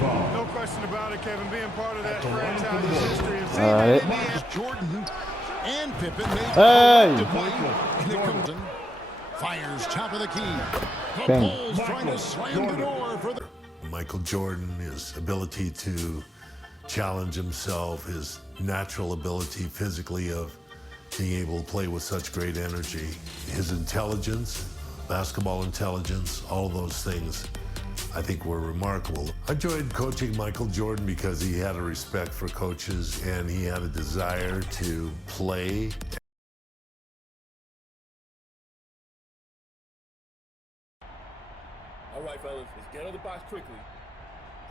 No question about it, Kevin. Being part of that franchise's history and seeing Allez. that Jordan and Pippen made Hey! and it comes in. Fires top of the key. The Bang. Bulls trying to slam the door for the Michael Jordan, his ability to challenge himself, his natural ability physically of being able to play with such great energy, his intelligence, basketball intelligence, all those things I think were remarkable. I enjoyed coaching Michael Jordan because he had a respect for coaches and he had a desire to play. All right, fellas, let's get out of the box quickly.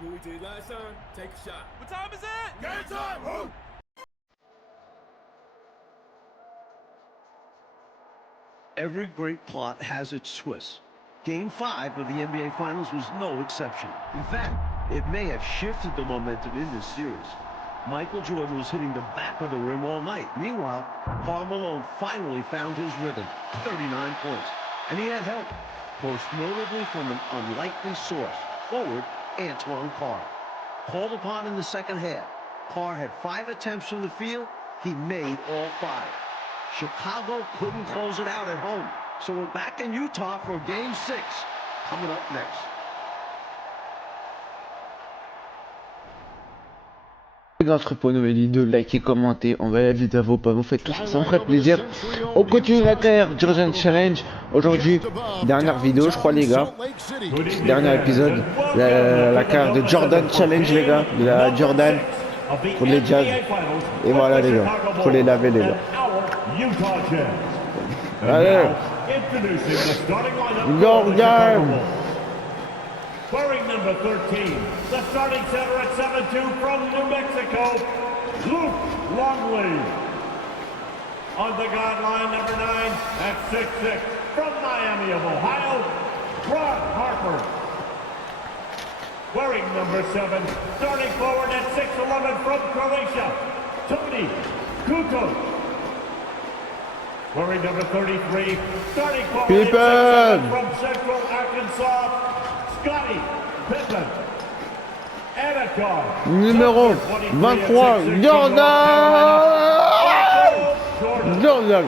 Do what we did last time. Take a shot. What time is it? Game time! Move! Every great plot has its twist. Game 5 of the NBA Finals was no exception. In fact, it may have shifted the momentum in this series. Michael Jordan was hitting the back of the rim all night. Meanwhile, Karl Malone finally found his rhythm, 39 points. And he had help, most notably from an unlikely source, forward Antoine Carr. Called upon in the second half, Carr had 5 attempts from the field. He made all 5. Chicago couldn't close it out at home. So we're back in Utah for Game 6, coming up next. Notre pour une nouvelle vidéo, likez, commentez, on va la vidéo, pas vous faites tout ça, ça me ferait plaisir. On continue la carrière Jordan Challenge. Aujourd'hui, dernière vidéo, je crois, les gars. Dernier épisode, la carrière de Jordan Challenge, les gars, de la Jordan pour les Jazz. Et voilà, les gars, faut les laver, les gars. Allez, Jordan. Wearing number 13, the starting center at 7'2" from New Mexico, Luke Longley. On the guideline, number 9 at 6'6", from Miami of Ohio, Ron Harper. Wearing number 7, starting forward at 6'11" from Croatia, Tony Kukoc. Wearing number 33, starting forward at 6'7" from Central Arkansas, Scotty Pippen. Numéro 23, Jordan. Jordan.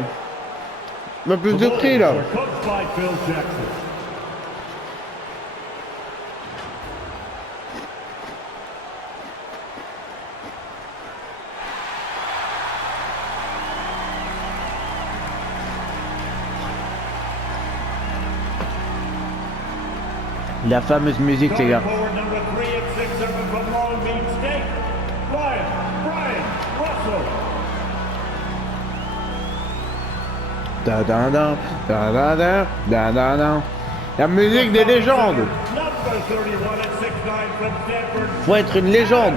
Mais plus de prix là. La fameuse musique, les gars. Da da da da da da da da da. La musique des légendes. Faut être une légende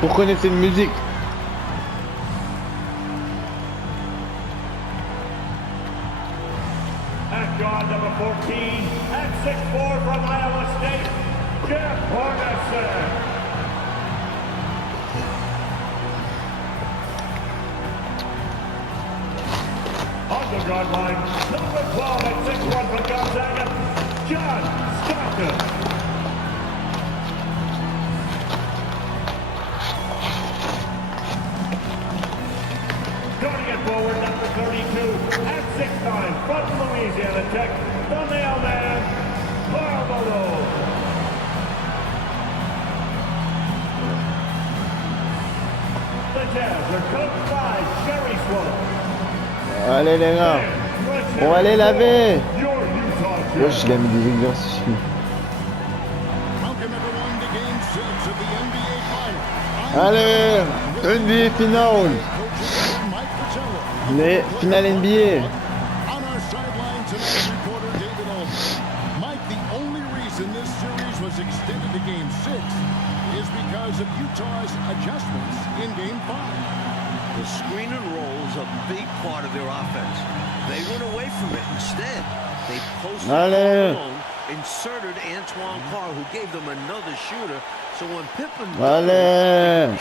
pour connaître cette musique. At 6'4" from Iowa State, Jeff Hornacek. On the guard line, number 12 at 6'1" from Gonzaga, John Stockton. Starting at forward, number 32 at 6'9" from Louisiana Tech, the mailman, Karl Malone. The Jazz are coached by Jerry Sloan. Allez les gars, on va aller laver. Wesh, il a mis des exercices. Allez, NBA finale. Les finales NBA. Extended to Game 6 is because of Utah's adjustments in Game 5. The screen and roll is a big part of their offense. They run away from it. Instead, they posted alone, inserted Antoine Carr, who gave them another shooter. So when Pippen kicked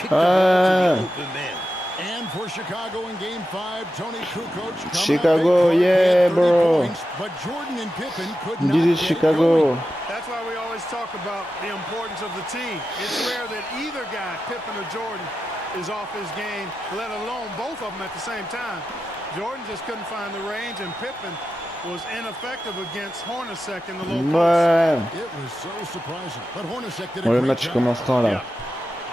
the ball to the open man. And for Chicago in Game 5, Tony Kukoc Chicago, yeah, bro. points, but Jordan and Pippen could This not is get Chicago. That's why we always talk about the importance of the team. It's rare that either guy, Pippen or Jordan, is off his game, let alone both of them at the same time. Jordan just couldn't find the range, and Pippen was ineffective against Hornacek in the low post. Ouais. It was so surprising, but Hornacek did Bon, a le great match job. commence quand là?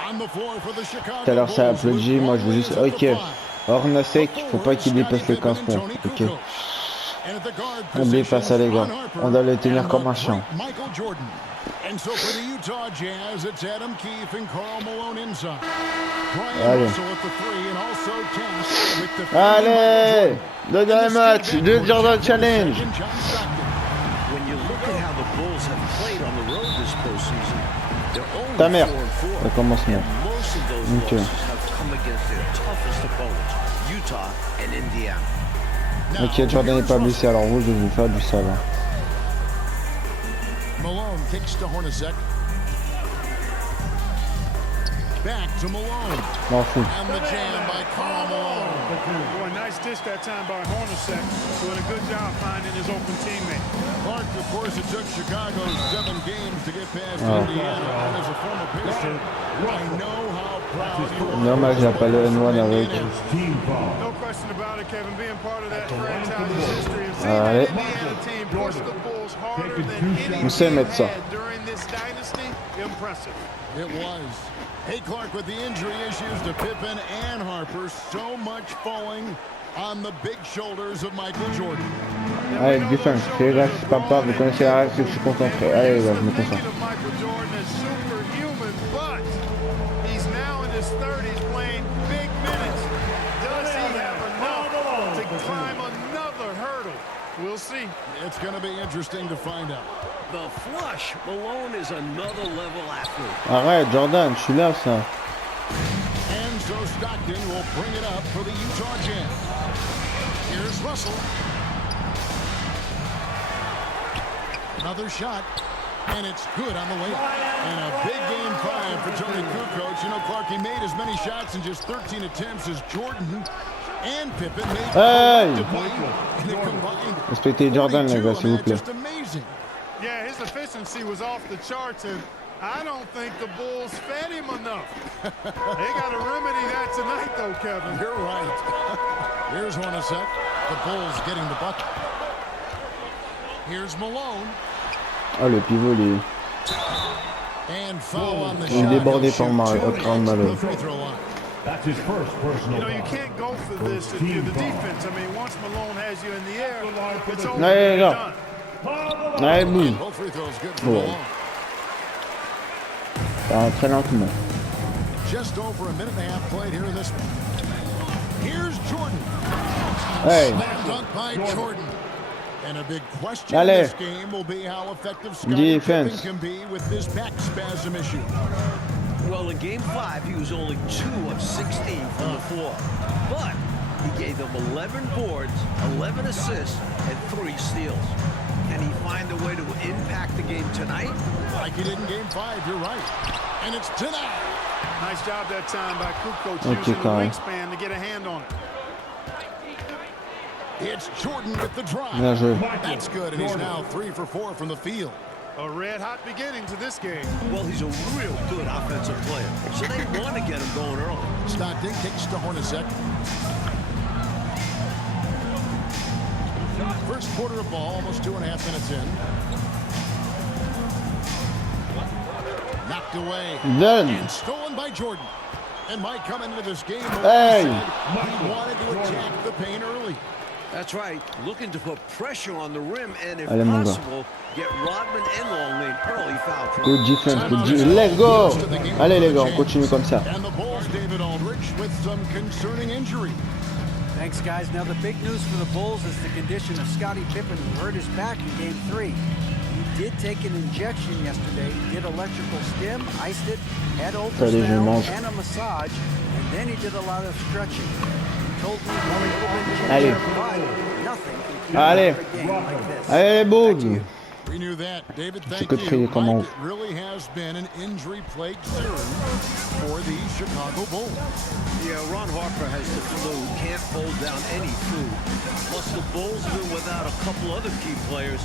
On the floor for the Chicago Tout à l'heure ça a Bulls, applaudi, Luke moi je veux juste. Longley is at the Ok. five. Hornacek, faut pas qu'il Forward, dépasse les Scottie 15 Pippen, points. Tony Ok. Kukoc. And at the guard N'oubliez pas ça les gars. position, Ron Harper On doit le tenir and comme the un chien. great Michael Jordan. And so for the Utah Jazz, it's Adam Keefe and Karl Malone inside. Brian Allez. Russell at the three and also tasked with defending Allez, Michael le dernier match de Jordan Challenge. When you look at how the Bulls have played on the road this postseason, they're only Ta mère. 4-4. Ça commence bien. And most of those Ok. losses have come against their toughest opponents, Utah and Indiana. Ok, Jordan n'est pas blessé, alors vous, je vais vous faire du sale. Hein. Malone kicks to Hornacek. Back to Malone. M'en fous. And the jam by Karl Malone. Boy, nice dish that time by Hornacek, doing a good job finding his open teammate. Clark, of course, it took Chicago 7 games to get past Oh. Indiana. And as a former Pacer, I know how proud you are. Dommage, il n'y a pas le N1 avec. Team foul. No question about it, Kevin, being part of that franchise's history and seeing Allez. that Indiana team push the Bulls harder than On sait any mettre ça. had during this dynasty, impressive. It was. Hey, Clark, with the injury issues to Pippen and Harper, so much falling on the big shoulders of Michael Jordan. Allez, défense, fais gaffe, je parle pas, vous connaissez la règle, c'est que je suis concentré. Allez les gars, je me concentre. Thinking of Michael Jordan as superhuman, but he's now in his 30s playing big minutes. Does he have enough to climb another hurdle? We'll see. It's going to be interesting to find out. The flush. Malone is another level athlete. Arrête, Jordan, je suis là, ça. And so Stockton will bring it up for the Utah Jazz. Here's Russell. Another shot, and it's good on the way up. And a big game 5 for Tony Kukoc. You know, Clark, he made as many shots in just 13 attempts as Jordan and Pippen made. Hey! And they combined Respectez Jordan, les gars, s'il vous plaît. Just amazing. Yeah, his efficiency was off the charts, and I don't think the Bulls fed him enough. They got to remedy that tonight, though, Kevin. You're right. Here's Hornacek. The Bulls getting the bucket. Here's Malone. Ah, le pivot, il est... And foul on the Il est shot. débordé He'll par shoot two Karl minutes from Malone. the free throw line. That's his first personal You know, you foul. can't go for this if you're the defense. I mean, once Malone has you in the air, it's over. Allez, les You're gars. done. Allez, boum. Both free throws good for Oh. Malone. Ça va très lentement. Just over a minute and a half played here in this one. Here's Jordan. Hey. Slam dunk by Jordan. And a big question in Allez. this game will be how effective Scottie Defense. Pippen can be with this back spasm issue. Well, in Game 5, he was only 2 of 16 from the floor. But he gave them 11 boards, 11 assists, and 3 steals. Can he find a way to impact the game tonight? Like he did in Game 5, you're right. And it's tonight. Nice job that time by Kukoc Okay, using the Kyle. wingspan to get a hand on it. It's Jordan with the drive. Bien joué. That's good, and he's now 3 for 4 from the field. A red-hot beginning to this game. Well, he's a real good offensive player, so they want to get him going early. Stockton kicks to Hornacek. First quarter of ball, almost 2.5 minutes in. Knocked away. Done. And stolen by Jordan. And Mike coming into this game, Hey. he wanted to attack the paint early. That's right, looking to put pressure on the rim and, if Allez, mon gars. possible, get Rodman and Longley an early foul trouble. Good defense, good defense. Let's go. Allez les gars, on continue comme ça. And the Bulls, David Aldridge, with some concerning injury. Thanks, guys. Now, the big news for the Bulls is the condition of Scottie Pippen, who hurt his back in Game 3. He did take an injection yesterday. He did electrical stim, iced it, had ultrasound and a massage, and then he did a lot of stretching. He told me a little bit Allez. but nothing can keep him Allez. out of a game like this. Allez les boum. We knew that. David, thank que crier you. comme en Mike, it really has been an injury-plagued series for the Chicago Bulls. Yeah, Ron Harper has the flu, can't hold down any food. Plus, the Bulls have been without a couple other key players.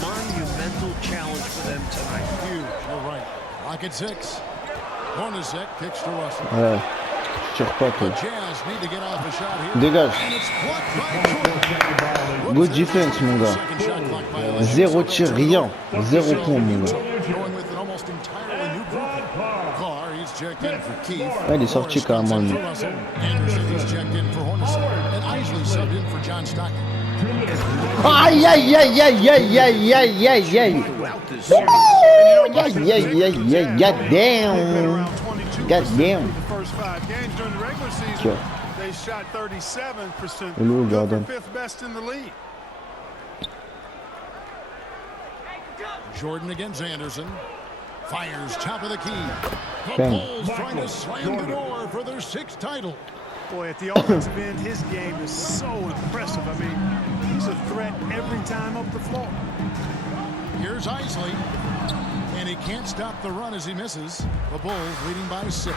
Monumental challenge for them tonight. Huge, you're right. Lock at 6. Hornacek kicks to Russell. Ouais. Tire pas, toi. The Jazz need to get off a shot here. Dégage. And it's blocked by Jordan. Good defense, mon gars. Second shot clock violation. Zéro tir, rien. 0 point, mon gars. Going with an almost entirely new group. Carr, he's checked in for Keith. Ouais, il est sorti carrément, lui. Anderson, he's checked in for Hornacek. And Isley subbed in for John Stockton. Aïe, aïe, aïe, aïe, aïe, aïe, aïe, aïe, aïe. Throughout this series. Aïe, aïe, aïe, aïe, god damn. God damn. The first 5 games during the regular season, Sure. they shot 37%. Hello, Good Jordan. for 5th best in the league. Jordan against Anderson. Fires top of the key. The Bang. Bulls trying to slam the door for their 6th title. Boy, at the offensive end, his game is so impressive. I mean, he's a threat every time up the floor. Here's Isley. And he can't stop the run as he misses. The Bulls leading by 6.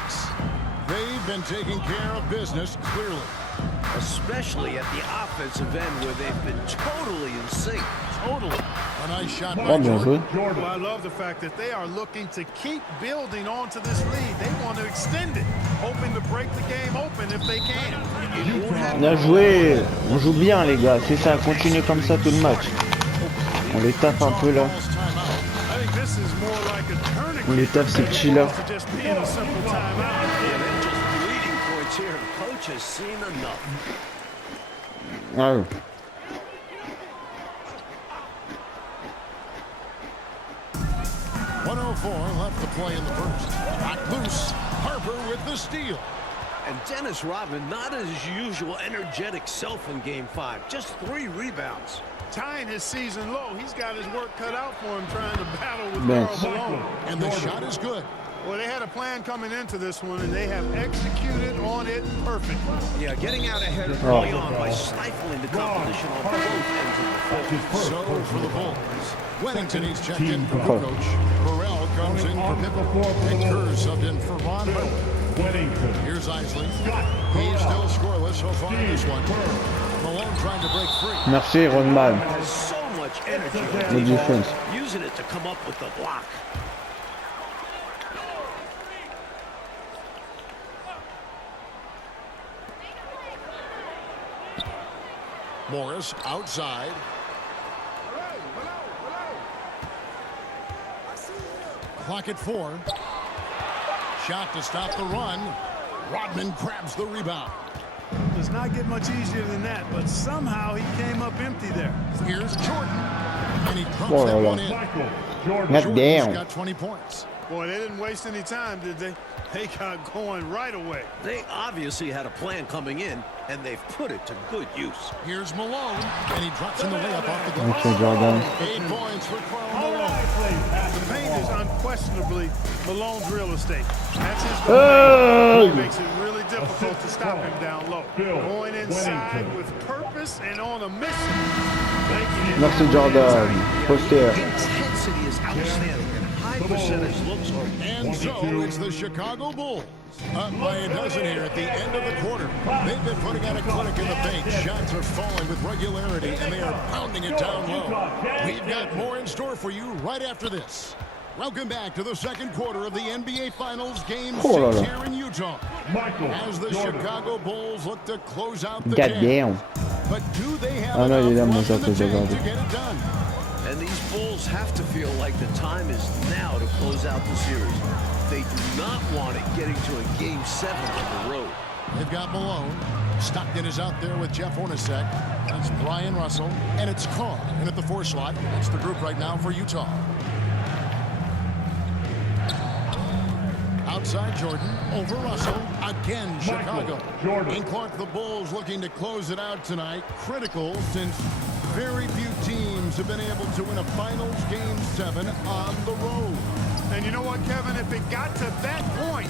They've been taking care of business clearly. Especially at the offensive end where they've been totally in sync. Totally. A nice shot by Ouais, bien joué. Well, I love the fact that they are looking to keep building onto this lead. They want to extend it, hoping to break the game open if they can. Bien joué. On joue bien, les gars. C'est ça. Continuez comme ça tout le match. On les tape un peu là. I think this is more like a tournament. On les tape ces petits là. To just being a simple timeout. Yeah, they're just bleeding points here. The coach has seen enough. Ouais. 104 left to play in the first. Knocked loose. Harper with the steal. And Dennis Rodman, not his usual energetic self in Game 5. Just 3 rebounds. Tying his season low. He's got his work cut out for him trying to battle with Yes. Karl Malone. And the shot is good. Well, they had a plan coming into this one, and they have executed on it perfectly. Yeah, getting out ahead early on by stifling the competition on both ends of the floor. So for the Bulls. Wellington, he's checked in for coach. Burrell comes in for Pippen. And Kerr subbed in for Ron Harper. Here's Isley. He's still scoreless so far in this one. Malone trying to break free. Merci, Ronman. Has so much energy on Good the defense. using it to come up with the block. Morris outside. Clock at 4. Shot to stop the run. Rodman grabs the rebound. Does not get much easier than that, but somehow he came up empty there. Here's Jordan. And he drops Oh, that là, là. one in. God Jordan's damn. got 20 points. Boy, they didn't waste any time, did they? They got going right away. They obviously had a plan coming in, and they've put it to good use. Here's Malone. And he drops in the layup off the glass. Ok, Jordan. 8 points for Karl Malone. The paint is unquestionably Malone's real estate. That's his Hey! domain. It makes it really difficult to stop him down low. Going inside with purpose and on a mission. Merci, Jordan. Poster. Intensity is outstanding, and high percentage looks are. And so it's the Chicago Bulls. Up by a dozen here at the end of the quarter. They've been putting out a clinic in the paint. Shots are falling with regularity, and they are pounding it down low. We've got more in store for you right after this. Welcome back to the second quarter of the NBA Finals, Game 6 Oh là là. here in Utah. As the Chicago Bulls look to close out the God game. damn. But do they have Ah non, il est là, enough mon left in gars, the que j'ai tank to regardé. get it done? And these Bulls have to feel like the time is now to close out the series. They do not want it getting to a Game 7 on the road. They've got Malone. Stockton is out there with Jeff Hornacek. That's Brian Russell. And it's Carr in at the 4 slot. That's the group right now for Utah. Outside Jordan, over Russell, again Chicago. In Clark, the Bulls looking to close it out tonight. Critical since very few teams have been able to win a Finals Game 7 on the road. And you know what, Kevin? If it got to that point,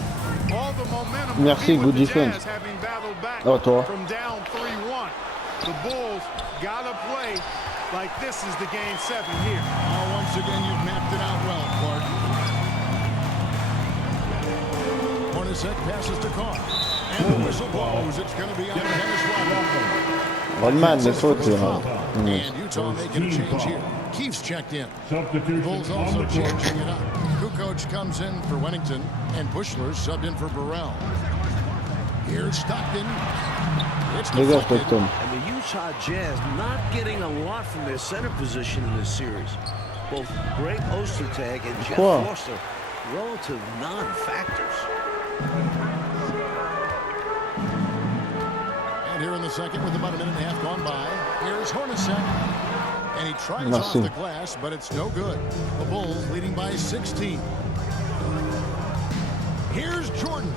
all the momentum Merci, would be good with the defense. Jazz having battled back Oh, toi. from down 3-1. The Bulls gotta play like this is the game 7 here. Oh, once again, you've mapped it out well, Clark. Hornacek passes to Carr. And the whistle blows. It's going to be on Dennis Rodman. Rodman, les fautes, c'est grave. And Utah making a change here. Keefe's checked in. Bulls also changing it up. Kukoc comes in for Wennington, and Bushler subbed in for Burrell. Here's Stockton. It's deflected. And the Utah Jazz not getting a lot from their center position in this series. Both Greg Ostertag and Jeff Foster, relative non-factors. And here in the second, with about a minute and a half gone by, here's Hornacek. And he tries off the glass, but it's no good. The Bulls leading by 16. Here's Jordan.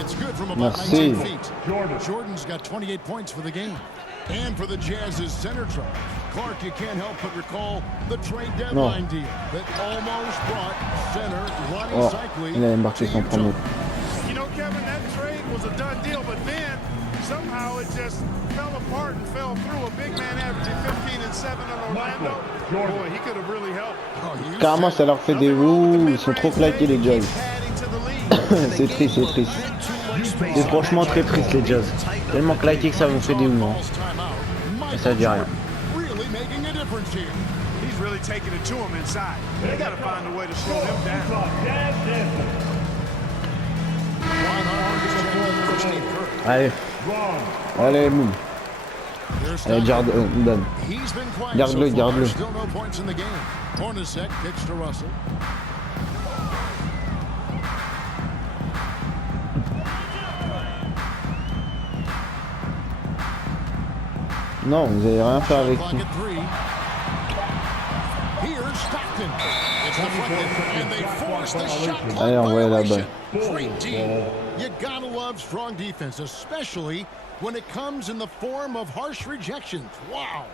It's good from about 19 feet. Jordan's got 28 points for the game. And for the Jazz's center try. Clark, you can't help but recall the trade deadline deal that almost brought center Ronnie Cycli to Utah. You know, Kevin, that trade was a done deal, but then somehow it just fell apart and fell through. A big man averaging 15 and 7 in Orlando. Boy, he could have really helped. Carrément, ça leur fait des ouh, ils sont trop claqués les Jazz. C'est triste, c'est triste. C'est franchement très triste les Jazz. Tellement claqués que ça vous fait des ouh. Et ça dit rien. He's really taking it to him inside. They got to find a way to slow him down. Allez. Allez, Moon. Allez, garde-le. Garde-le, garde-le. Hornacek kicks to Russell. Non, vous allez rien faire avec lui. Allez, envoyez la balle. Great team. You gotta love strong defense, especially when it comes in the form of harsh rejections. Wow.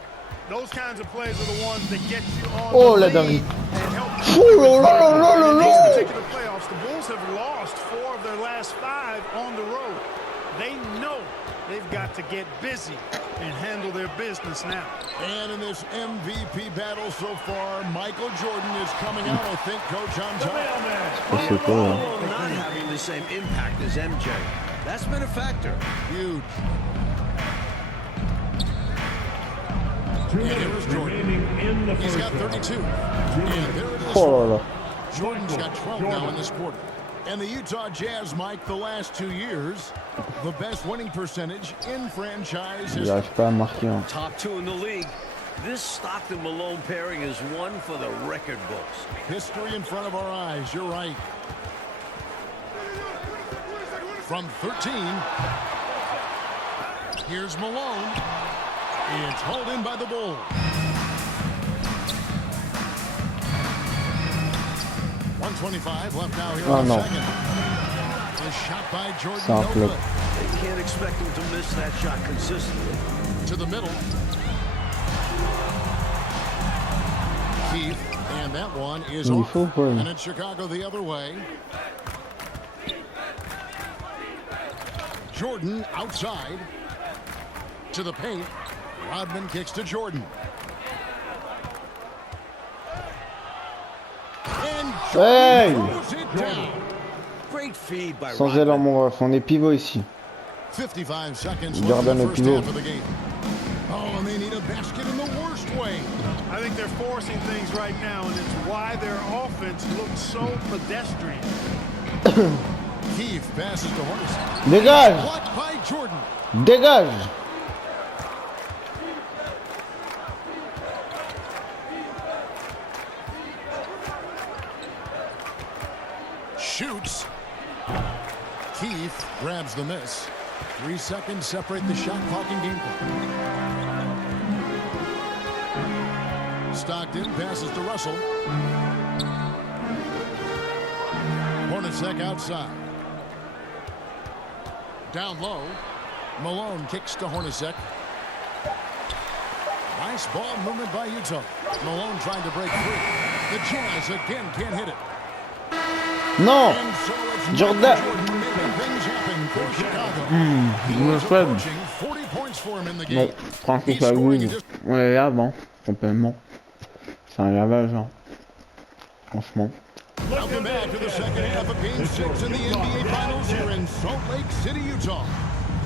Those kinds of plays are the ones that get you on the lead and help you. In these particular playoffs, the Bulls have lost 4 of their last 5 on the road. They know they've got to get busy and handle their business now. And in this MVP battle so far, Michael Jordan is coming out, I think, Coach, on top. Not having the same impact as MJ. That's been a factor. Huge. And here's Jordan. He's got 32. And there it is. Jordan's got 12 now in this quarter. And the Utah Jazz, Mike, the last 2 years, the best winning percentage in franchise history. Top 2 in the league. This Stockton-Malone pairing is one for the record books. History in front of our eyes, you're right. From 13, here's Malone. It's hauled in by the Bulls. 1:25 left now here in the second. A shot by Jordan. No good. They can't expect him to miss that shot consistently. To the middle. Keefe, and that one is off. And it's Chicago the other way. Jordan outside. To the paint. Rodman kicks to Jordan. Hey! Great feed by Sans elle en mon ref, on est pivot ici. 55 seconds Jordan au pivot. Oh, and they need a basket in the worst way. I think they're forcing things right now, and it's why their offense looks so pedestrian. Keefe passes to Hornacek. Dégage! Blocked by Jordan. Dégage! Shoots. Keefe grabs the miss. 3 seconds separate the shot clock and game clock. Stockton passes to Russell. Hornacek outside. Down low. Malone kicks to Hornacek. Nice ball movement by Utah. Malone trying to break free. The Jazz again can't hit it. Non! Jordan! Je me faible. Non, franchement, ça bouge. On est là avant. Complètement. C'est un lavage, hein. Franchement. Welcome back to the second half of Game 6 in the NBA Finals here in Salt Lake City, Utah.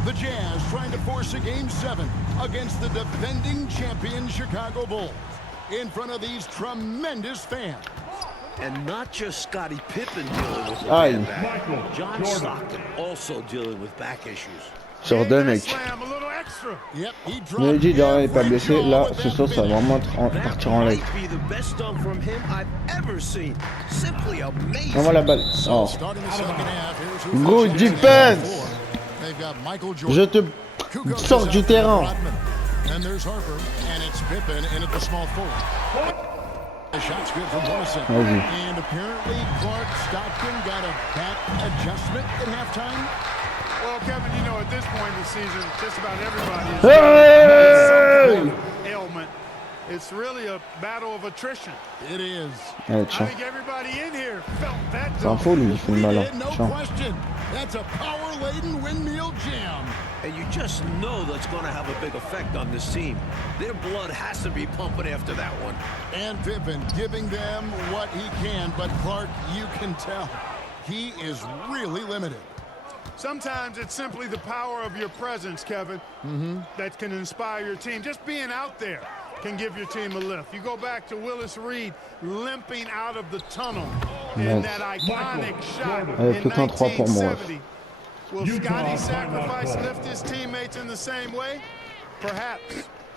The Jazz trying to force a Game 7 against the defending champion Chicago Bulls in front of these tremendous fans. And not just Scottie Pippen dealing with a Aye. bad back. John Stockton also dealing with back issues. Jordan, mec. Slam, a little extra. Yep, he Je dropped l'ai dit, Dara n'est pas every blessé. jaw Là, with ce that soir, ça va finish. vraiment That partir en live. might be the best dunk from him I've ever seen. Simply amazing. Envoie la balle. So Oh. starting the second half, here's who's Good the champion defense. before. They've got Michael Je Jordan. te Kukoc sors is du out there, terrain. Rodman. And there's Harper, and it's Pippen in at the small forward. The shot's good from Hornacek. Vas-y. And apparently Clark Stockton got a back adjustment at halftime. Well, Kevin, you know, at this point in the season, just about everybody is Hey! some kind of ailment. It's really a battle of attrition. It is. Allez, I tiens. think everybody in here felt that C'est un dunk. faux, lui, il fait le malin. No Tiens. question. That's a power-laden windmill jam. And you just know that's going to have a big effect on this team. Their blood has to be pumping after that one. And Pippen giving them what he can, but Clark, you can tell, he is really limited. Sometimes it's simply the power of your presence, Kevin, that can inspire your team. Just being out there can give your team a lift. You go back to Willis Reed limping out of the tunnel in that iconic shot Allez, in plus qu'un 3 pour moi. 1970. Will Scottie sacrifice lift his teammates in the same way? Perhaps.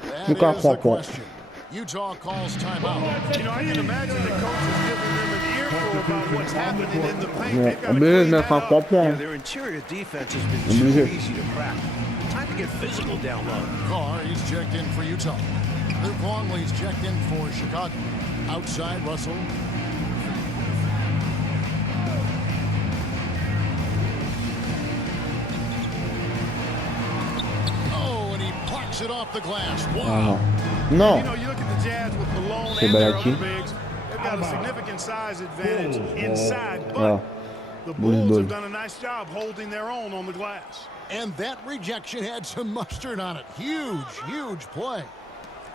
That Plus qu'un is the 3 points. question. Utah calls timeout. You know, I can imagine the coaches giving them an earful about what's happening in the paint. Bon, They've got to obligé de clean mettre that un 3 up. points. Yeah, hein. their interior defense has been too Obligé. easy to crack. Time to get physical down low. Carr, he's checked in for Utah. Luke Longley's checked in for Chicago. Outside, Russell. Oh, and he plucks it off the glass. Ah, Wow. non. Non. You know, you look at the Jazz with Malone C'est and their Balaki. other bigs. They've got a significant size advantage inside, but Voilà. the Bulls Bulls ball. have done a nice job holding their own on the glass. And that rejection had some mustard on it. Huge, huge play.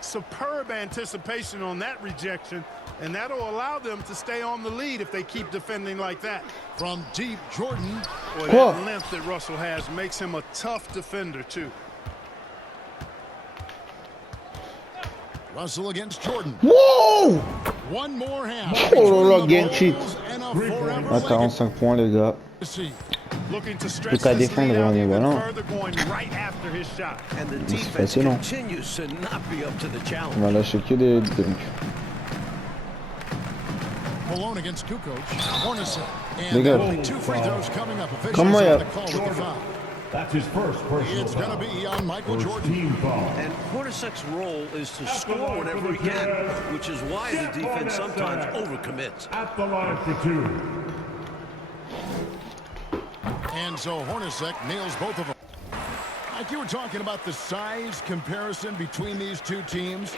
Superb anticipation on that rejection, and that'll allow them to stay on the lead if they keep defending like that. From deep, Jordan. Boy, Quoi? that length that Russell has makes him a tough defender, too. Russell against Jordan. Wow! One more half. Oh là là, between game the cheat. Bulls and a forever À 45 points, les gars. legacy. Looking to Plus stretch qu'à this défendre, lead out on est even voilà. further, going right after his shot. And the c'est defense fascinant. continues to not be up to the challenge. On va lâcher que des dunks. Malone against Kukoc. Hornacek. Les And gars. only two free throws coming up. Officials Comment y a- on the call with the foul. That's his first personal It's going to foul. be on Michael First Jordan. team foul. And Hornacek's role is to score whenever he can, which is why the defense sometimes overcommits. At the line for two. And so Hornacek nails both of them. Like you were talking about the size comparison between these two teams,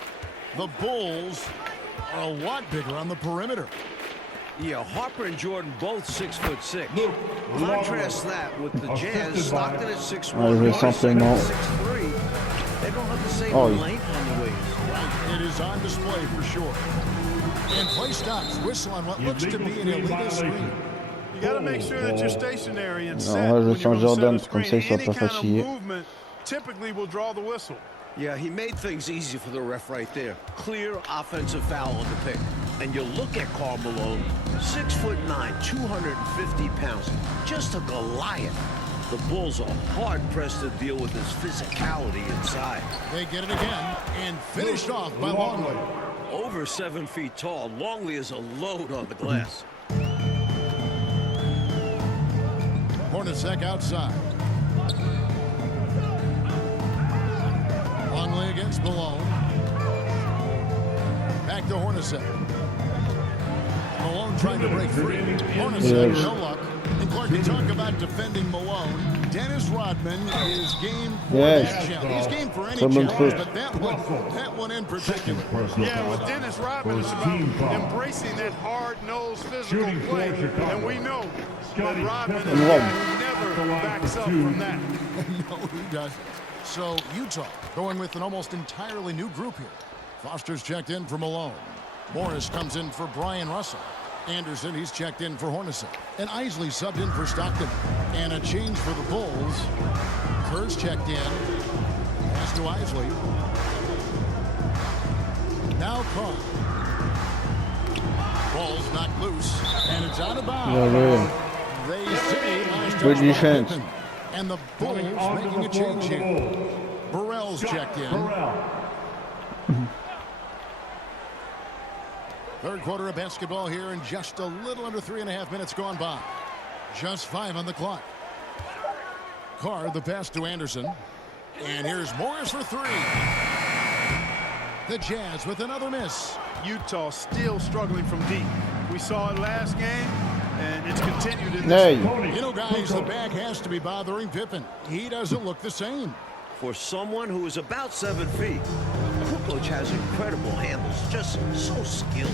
the Bulls are a lot bigger on the perimeter. Yeah, Harper and Jordan both 6'6". Contrast that with the Jazz, Stockton at 6'1", Ouais, je vais simplement. 6'3". They don't have the same Oh, length on the wings. Right, it is on display for sure. And play stops. Whistle on what looks to be an illegal screen. You got to make sure that you're stationary and set ouais, je when sens you're gonna Jordan, set a comme ça, il screen. soit Any pas kind fatigué. of movement typically will draw the whistle. Yeah, he made things easy for the ref right there. Clear offensive foul on the pick. And you look at Karl Malone, 6'9", 250 pounds, just a Goliath. The Bulls are hard-pressed to deal with his physicality inside. They get it again and finished off by Longley. Over 7 feet tall, Longley is a load on the glass. Hornacek outside. Longley against Malone. Back to Hornacek. Malone trying to break free. Hornacek, no luck. And Clark, you talk about defending Malone. Dennis Rodman is game for Yes. that challenge. He's game for any Très bonne challenge, faute. but that one in particular. Personal Yeah, foul. with Dennis Rodman, it's First about team foul. embracing that hard-nosed physical Shooting for play. Chicago. And we know Scottie that Rodman is a Pippen. guy At who the never line backs for up two. from that. No, he doesn't. So Utah going with an almost entirely new group here. Foster's checked in for Malone. Morris comes in for Brian Russell. Anderson, he's checked in for Hornacek. And Isley subbed in for Stockton. And a change for the Bulls. Kerr's checked in. Pass to Isley. Now Carr. Ball's knocked loose. And it's out of bounds. They say last Good touch defense. Pippen. And the Bulls making a change here. Burrell's checked in. Third quarter of basketball here, and just a little under 3.5 minutes gone by. Just 5 on the clock. Carr, the pass to Anderson. And here's Morris for 3. The Jazz with another miss. Utah still struggling from deep. We saw it last game, and it's continued in this. You know, guys, the back has to be bothering Pippen. He doesn't look the same. For someone who is about 7 feet, Kukoc has incredible handles, just so skilled.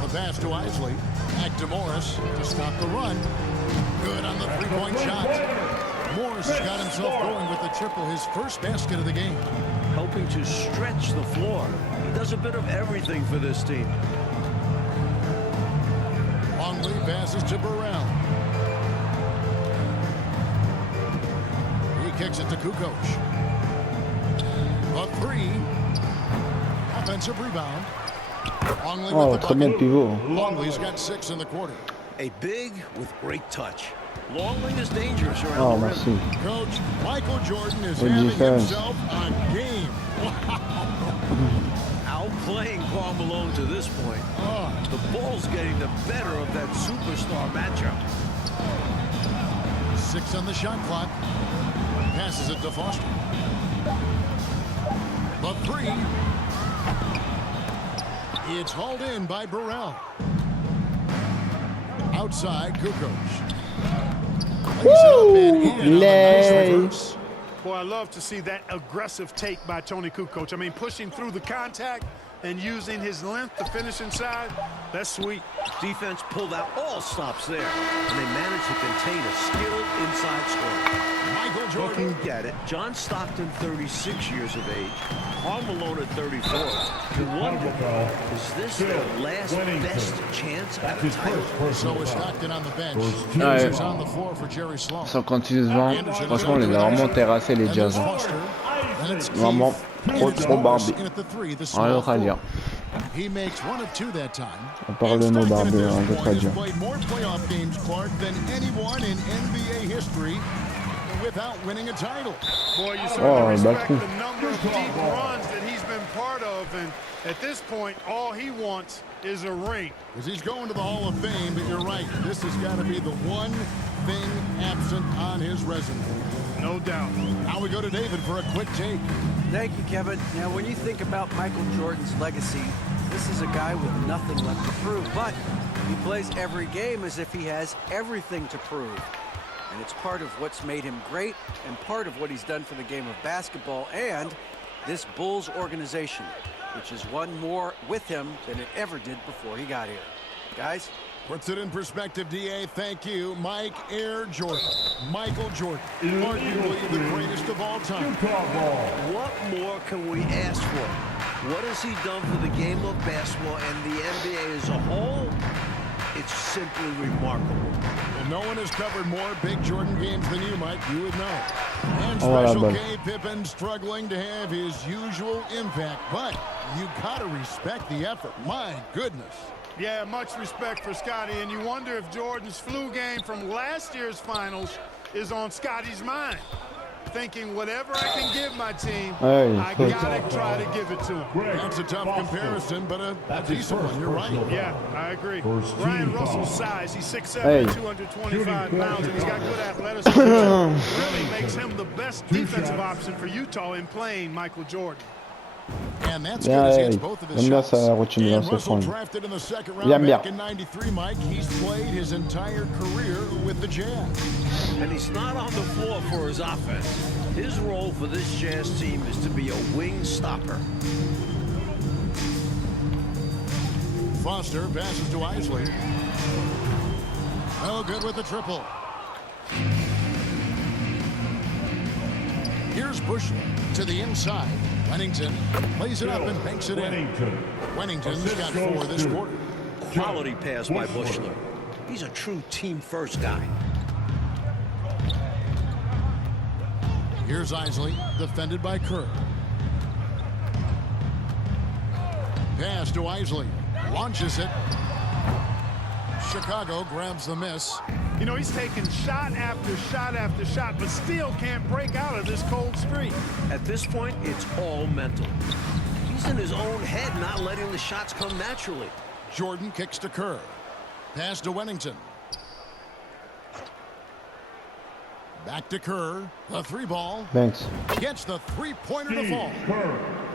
The pass to Isley. Back to Morris to stop the run. Good on the three-point shot. Morris has got himself going with the triple, his first basket of the game. Helping to stretch the floor. He does a bit of everything for this team. Longley passes to Burrell. He kicks it to Kukoc. A 3. Offensive rebound. Longley Oh, with the très bien le bucket. pivot. Longley's got 6 in the quarter. A big with great touch. Longley is dangerous around Oh, the rim. merci. Coach, Michael Jordan is Good having defense. himself a game. Outplaying Karl Malone to this point. The Bulls getting the better of that superstar matchup. 6 on the shot clock. Passes it to Foster. The 3. It's hauled in by Burrell. Outside, Kukoc. Woo! Lay. Boy, I love to see that aggressive take by Tony Kukoc. I mean, pushing through the contact and using his length to finish inside. That's sweet. Defense pulled out all stops there, and they managed to contain a skilled inside scorer. Michael Jordan. Looking at it, John Stockton, 36 years of age, Karl Malone at 34. You wonder, is this their last best chance at a title? So is Stockton on the bench. Ouais. He's on the floor for Jerry Sloan. Sans continuer devant, franchement, on les a vraiment terrassés les Jazz. Hein. Vraiment trop barbés. Rien d'autre à dire. He makes 1 of 2 that time. On parle de nos barbés, rien d'autre à dire. Played more playoff games, Clark, than anyone in NBA history without winning a title. Boy, you certainly respect Baku. the number of deep runs that he's been part of, and at this point, all he wants is a ring. Because he's going to the Hall of Fame, but you're right. This has got to be the one thing absent on his resume. No doubt. Now we go to David for a quick take. Thank you, Kevin. Now, when you think about Michael Jordan's legacy, this is a guy with nothing left to prove, but he plays every game as if he has everything to prove. And it's part of what's made him great and part of what he's done for the game of basketball and this Bulls organization, which has won more with him than it ever did before he got here. Guys? Puts it in perspective, D.A. Thank you. Mike Air Jordan. Michael Jordan. Arguably the greatest of all time. What more can we ask for? What has he done for the game of basketball and the NBA as a whole? It's simply remarkable. Well, no one has covered more big Jordan games than you, Mike. You would know. And Oh, Special voilà, K Pippen struggling to have his usual impact, but you got to respect the effort. My goodness. Yeah, much respect for Scotty, and you wonder if Jordan's flu game from last year's finals is on Scotty's mind. Thinking whatever I can give my team, I gotta try to give it to him. That's a tough comparison, but a decent one. You're right. Yeah, I agree. Brian Russell's size, he's 6'7", 225 pounds, and he's got good athleticism. Really makes him the best defensive option for Utah in playing Michael Jordan. And that's good. He hits both of his shots. And Russell drafted in the second round back in '93, Mike. He's played his entire career with the Jazz. And he's not on the floor for his offense. His role for this Jazz team is to be a wing stopper. Foster passes to Isley. Oh, good with the triple. Here's Bushman. To the inside. Wennington plays it up and banks it in. Wennington's got 4 this quarter. Quality pass by Bushler. He's a true team-first guy. Here's Isley, defended by Kerr. Pass to Isley. Launches it. Chicago grabs the miss. You know, he's taking shot after shot after shot, but still can't break out of this cold streak. At this point, it's all mental. He's in his own head, not letting the shots come naturally. Jordan kicks to Kerr. Pass to Wennington. Back to Kerr. The 3-ball. Thanks. Gets the 3-pointer to fall.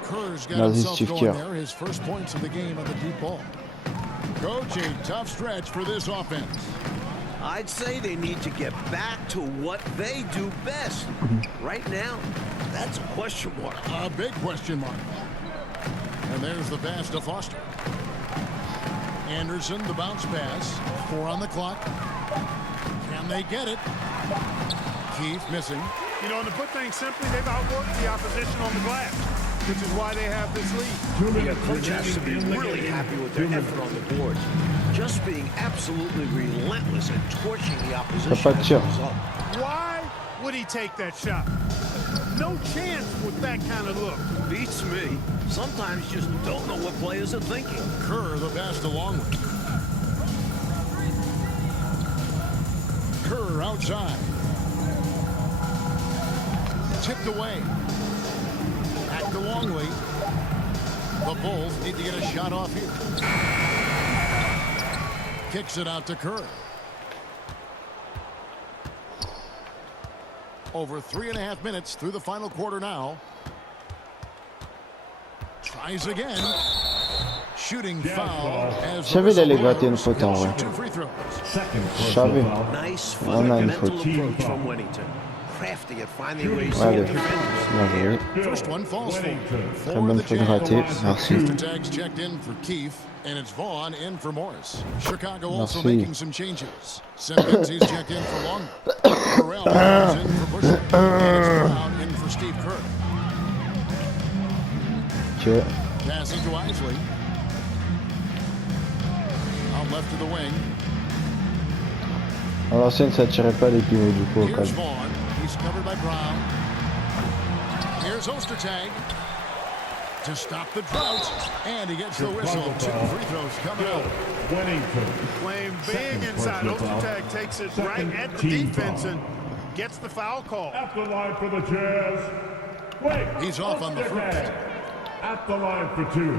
Kerr's got Vas-y, himself Steve going Kerr. there. His first points of the game on the deep ball. Coach, a tough stretch for this offense. I'd say they need to get back to what they do best. Right now, that's a question mark. A big question mark. And there's the pass to Foster. Anderson, the bounce pass. 4 on the clock. Can they get it? Keith missing. You know, and to put things simply, they've outworked the opposition on the glass, which is why they have this lead. The coach has to be really happy with their effort on the boards. Just being absolutely relentless and torching the opposition pas de as tir. a result. Why would he take that shot? No chance with that kind of look. Beats me. Sometimes you just don't know what players are thinking. Kerr, the pass to Longley. Kerr outside. Tipped away. Back to Longley. The Bulls need to get a shot off here. Kicks it out to Kerr. Over 3.5 minutes through the final quarter now. Tries again. Shooting foul. As Je savais il allait gratter une faute en vrai. 2 free throws. Je savais. Nice On a une fundamental faute. approach from Wennington. Crafty at finding ways to Allez, get defenders. bien joué. First one falls for. Très bonne faute ratée. Merci. Mr. Tags checked in for Keith, and it's Vaughn in for Morris. Chicago also Merci. making some changes. Simpkins, he's checked in for Long. Burrell is in for Bushler. And it's Brown in for Steve Kerr. Ok. Passing to Isley. Out left to the wing. À l'ancienne, ça tirait pas les pivots du coup au Here's cas. Vaughn. He's covered by Brown. Here's Ostertag to stop the drought, and he gets the whistle. 2 free throws coming up. Playing big inside. Ostertag takes it right at the defense and gets the foul call. At the line for the Jazz. Wait. He's off on the first. At the line for 2.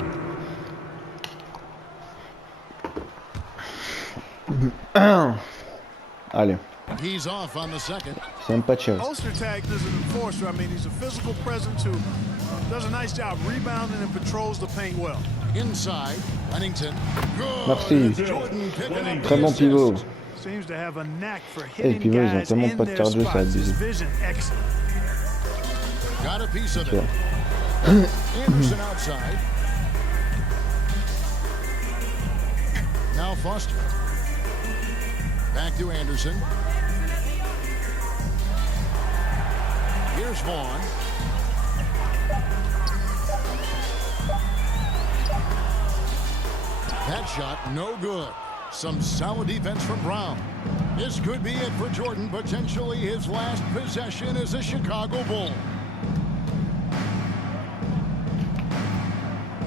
Allez, He's off on the second. c'est même pas tiré. Ostertag is an enforcer. I mean, he's a physical presence who does a nice job rebounding and patrols the paint well. Inside, Wennington. Good. Merci. Jordan picking up Très the bon assist. pivot. Seems to have a knack for Eh, les hitting pivots, ils ont guys tellement in pas de their quart d'heure, c'est spots. His abusé. vision excellent. Got a piece of it. Ok. Anderson outside. Now Foster. Back to Anderson. Here's Vaughn. That shot, no good. Some solid defense from Brown. This could be it for Jordan, potentially his last possession as a Chicago Bull.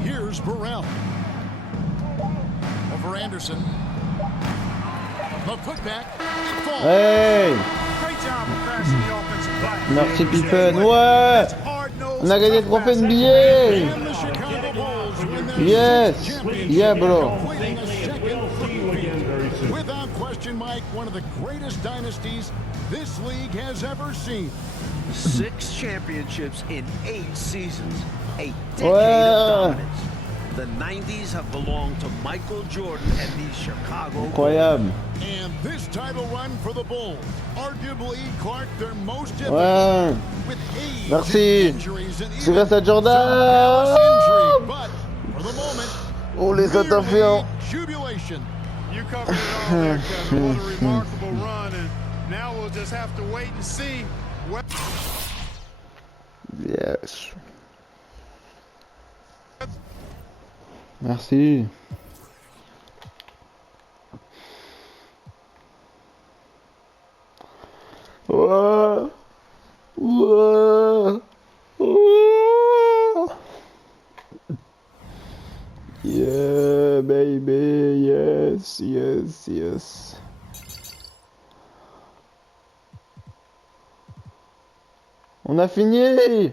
Here's Burrell. Over Anderson. The putback. Falls. Hey! Great job of crashing the offensive glass. Merci Pippen. Ouais! On a gagné le trophée NBA! And the Chicago Bulls win their Yes! sixth championship, Yeah, bro. completing a second three-peat. Without question, Mike, one of the greatest dynasties this league has ever seen. 6 championships in 8 seasons. A decade Ouais. of dominance. The 90s have belonged to Michael Jordan and the Chicago Bulls. Incroyable. And this title run for the Bulls, arguably, Clark, their most difficult, Ouais. with age, Merci. injuries, and C'est even grâce à some Jordan. injury. But for the moment, Oh les attaquants. jubilation. You covered it all there, Kevin. What a remarkable run, and now we'll just have to wait and see. Yeah. Yes. Merci. Ouais. Ouais. Ouais. Yeah, baby. Yes, yes, yes. On a fini!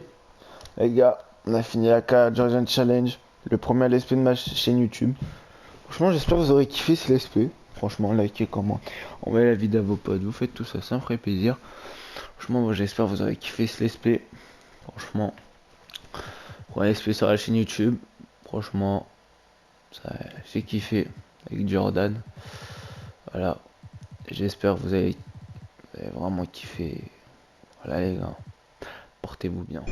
Les gars, on a fini la K Jordan Challenge. Le premier LSP de ma chaîne YouTube. Franchement, j'espère que vous aurez kiffé ce LSP. Franchement, likez, commentez, envoyez la vidéo à vos potes. Vous faites tout ça, ça me ferait plaisir. Franchement, moi j'espère que vous aurez kiffé ce LSP. Franchement, premier LSP sur la chaîne YouTube. Franchement, ça j'ai kiffé avec Jordan. Voilà. J'espère que vous avez vraiment kiffé. Voilà les gars. Portez-vous bien.